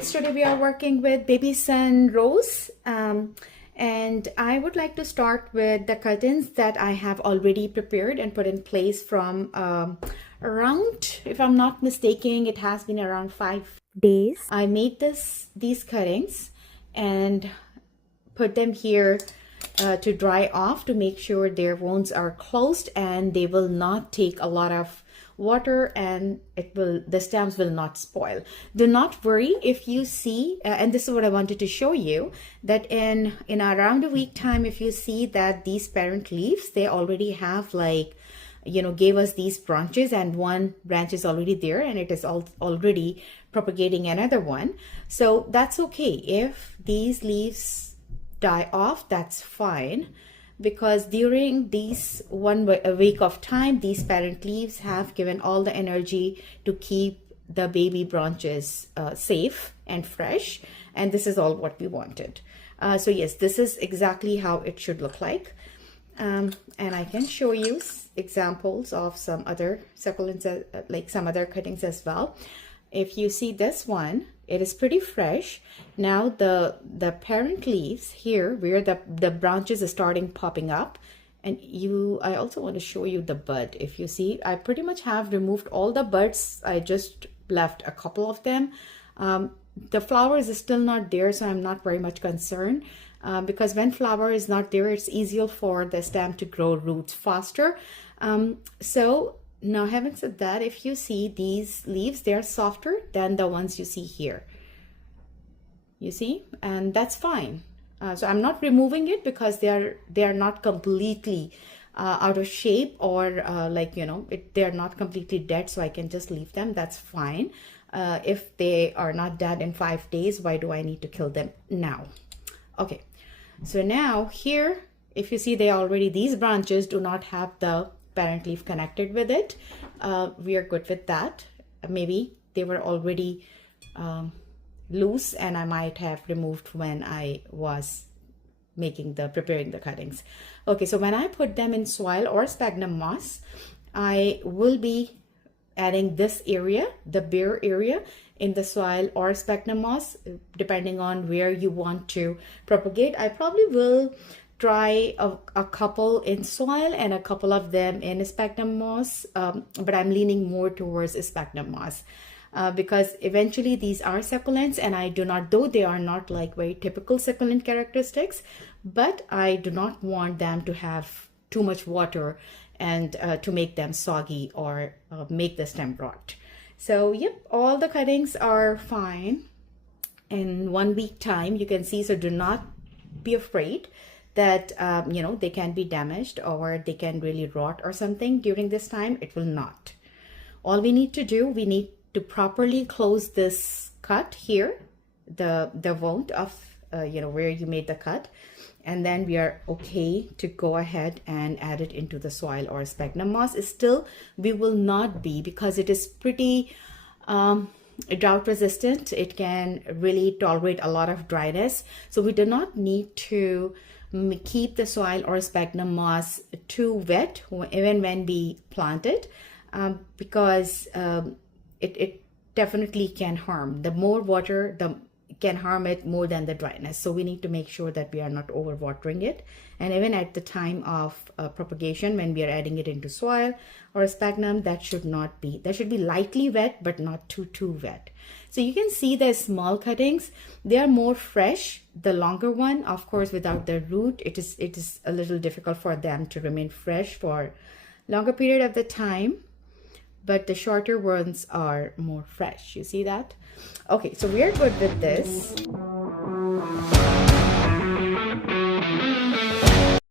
friends, today we are working with Baby Sun Rose, and I would like to start with the curtains that I have already prepared and put in place from around, if I'm not mistaken, it has been around 5 days. I made these cuttings and put them here to dry off to make sure their wounds are closed and they will not take a lot of water and the stems will not spoil. Do not worry if you see, and this is what I wanted to show you, that in around a week time, if you see that these parent leaves, they already have gave us these branches, and one branch is already there and it is already propagating another one. So that's okay. If these leaves die off, that's fine, because during these a week of time, these parent leaves have given all the energy to keep the baby branches safe and fresh, and this is all what we wanted. So yes, this is exactly how it should look like. And I can show you examples of some other succulents, like some other cuttings as well. If you see this one, it is pretty fresh. Now the parent leaves here, where the branches are starting popping up, and I also want to show you the bud. If you see, I pretty much have removed all the buds. I just left a couple of them. The flower is still not there, so I'm not very much concerned, because when flower is not there, it's easier for the stem to grow roots faster. So now, having said that, if you see these leaves, they're softer than the ones you see here. You see, and that's fine. So I'm not removing it because they are not completely out of shape, or they're not completely dead. So I can just leave them. That's fine. If they are not dead in 5 days, why do I need to kill them now? Okay. So now here, if you see, these branches do not have the parent leaf connected with it. We are good with that. Maybe they were already loose and I might have removed when I was preparing the cuttings. Okay, so when I put them in soil or sphagnum moss, I will be adding this area, the bare area, in the soil or sphagnum moss, depending on where you want to propagate. I probably will try a couple in soil and a couple of them in sphagnum moss, but I'm leaning more towards sphagnum moss because eventually these are succulents, and though they are not like very typical succulent characteristics, but I do not want them to have too much water and to make them soggy or make the stem rot. So yep, all the cuttings are fine in 1 week time, you can see. So do not be afraid that they can be damaged or they can really rot or something during this time. It will not. All we need to do, we need to properly close this cut here, the wound of where you made the cut, and then we are okay to go ahead and add it into the soil or sphagnum moss. Still, we will not be, because it is pretty drought resistant. It can really tolerate a lot of dryness, so we do not need to keep the soil or sphagnum moss too wet even when we plant it, because it definitely can harm. The more water, can harm it more than the dryness. So we need to make sure that we are not overwatering it. And even at the time of propagation, when we are adding it into soil or sphagnum, that should be lightly wet, but not too wet. So you can see the small cuttings, they are more fresh. The longer one, of course, without the root, it is a little difficult for them to remain fresh for longer period of the time, but the shorter ones are more fresh. You see that? Okay, so we are good with this.